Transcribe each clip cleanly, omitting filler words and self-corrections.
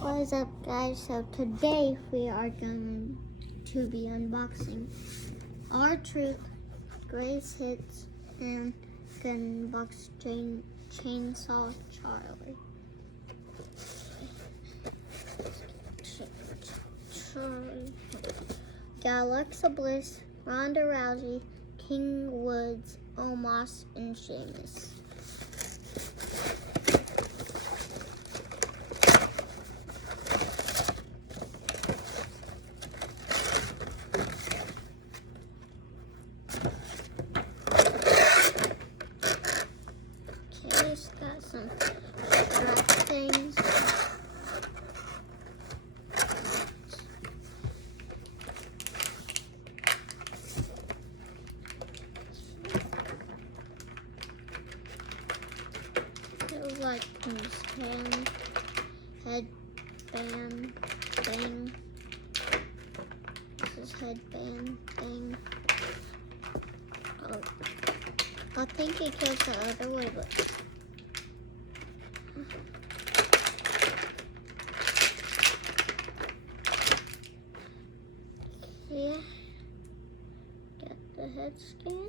What is up, guys? So today we are going to be unboxing R-Truth, Greatest Hits, and Gunbox Chainsaw Charlie. Got Alexa Bliss, Ronda Rousey, King Woods, Omos, and Sheamus. Okay, it's got some strap things. Feels like this headband thing. This is headband thing. Oh, I think it goes the other way, but yeah. Got the head scan.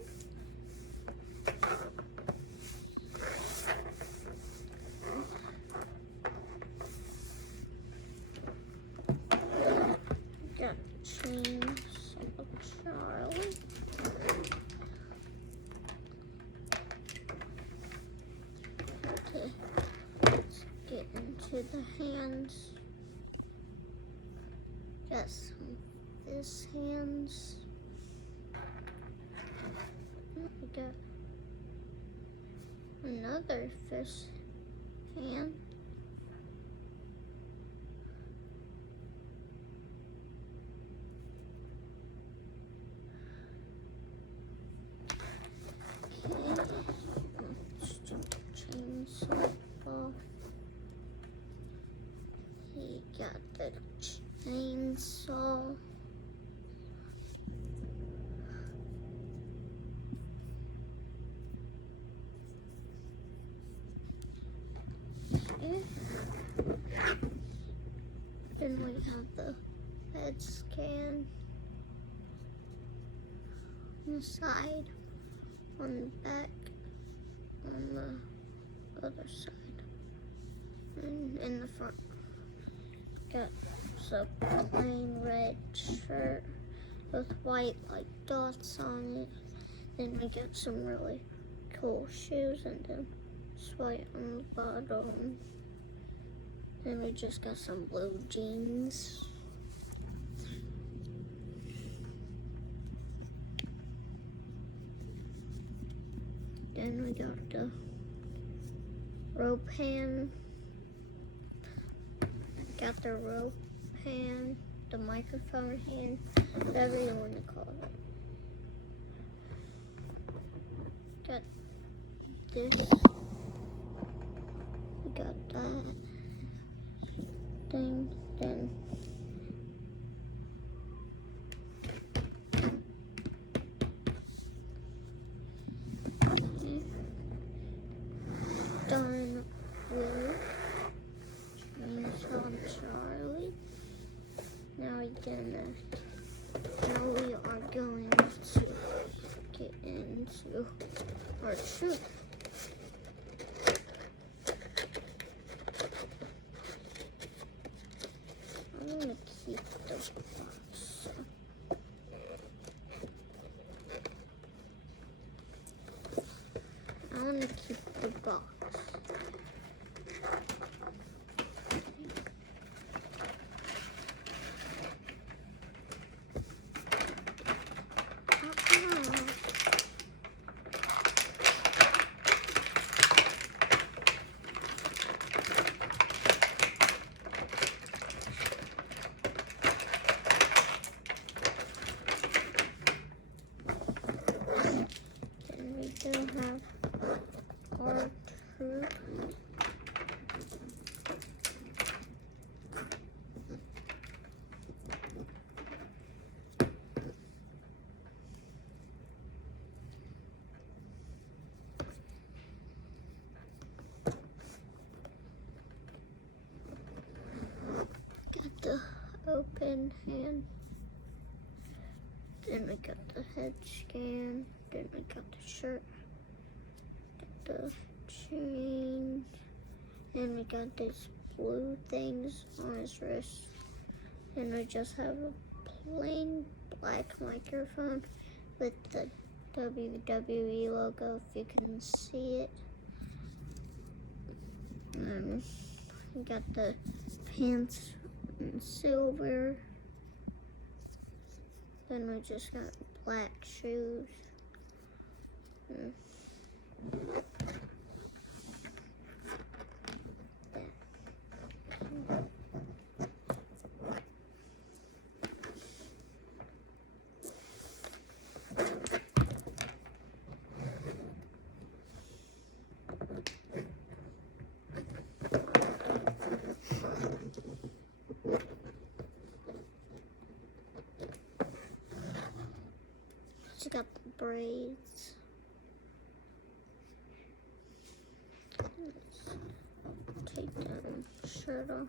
Got Chainsaw Charlie. Okay, let's get into the hands. Got some fist hands. We got another fist hand. Chainsaw off. He got the chainsaw. Okay. Then we have the head scan on the side, on the back, on the other side, and in the front. Got some plain red shirt with white like dots on it. Then we got some really cool shoes, and then it's white on the bottom. Then we just got some blue jeans. Then we got the rope hand. Got the rope hand, the microphone hand, whatever you want to call it. Got this. We got that thing. Then done with Chainsaw Charlie. Now we are going to get into R-Truth. I'm gonna keep the box. I want to keep the box. in hand. Then we got the head scan. Then we got the shirt. The chain. Then we got these blue things on his wrist. Then we just have a plain black microphone with the WWE logo, if you can see it. We got the pants in silver. Then we just got black shoes. She got the braids. Let's take the shirt off.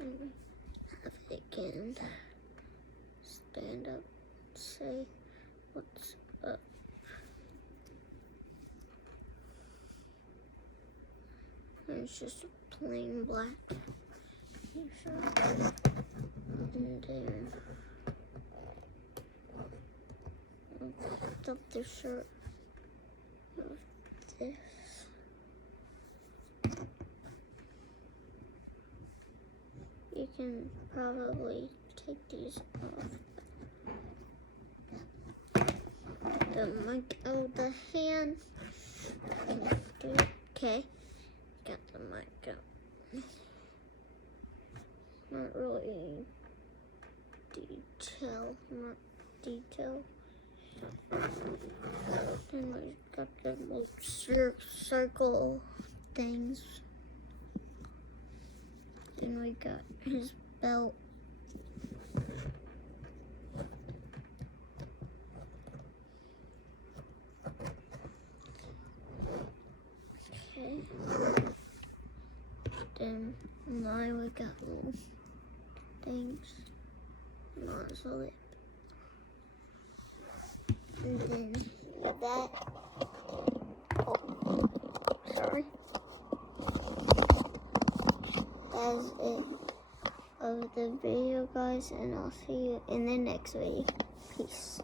And have it again. Stand up, say what's up. And it's just a plain black t-shirt. And then I'll put up the shirt of this. You can probably take these off. The mic out of the hand. Okay. Got the mic out. Not really not detail. Then we got the little circle things. Then we got his belt. Okay. Then now we got little things on his lip. And then that. Oh, sorry. That's it of the video, guys, and I'll see you in the next video. Peace.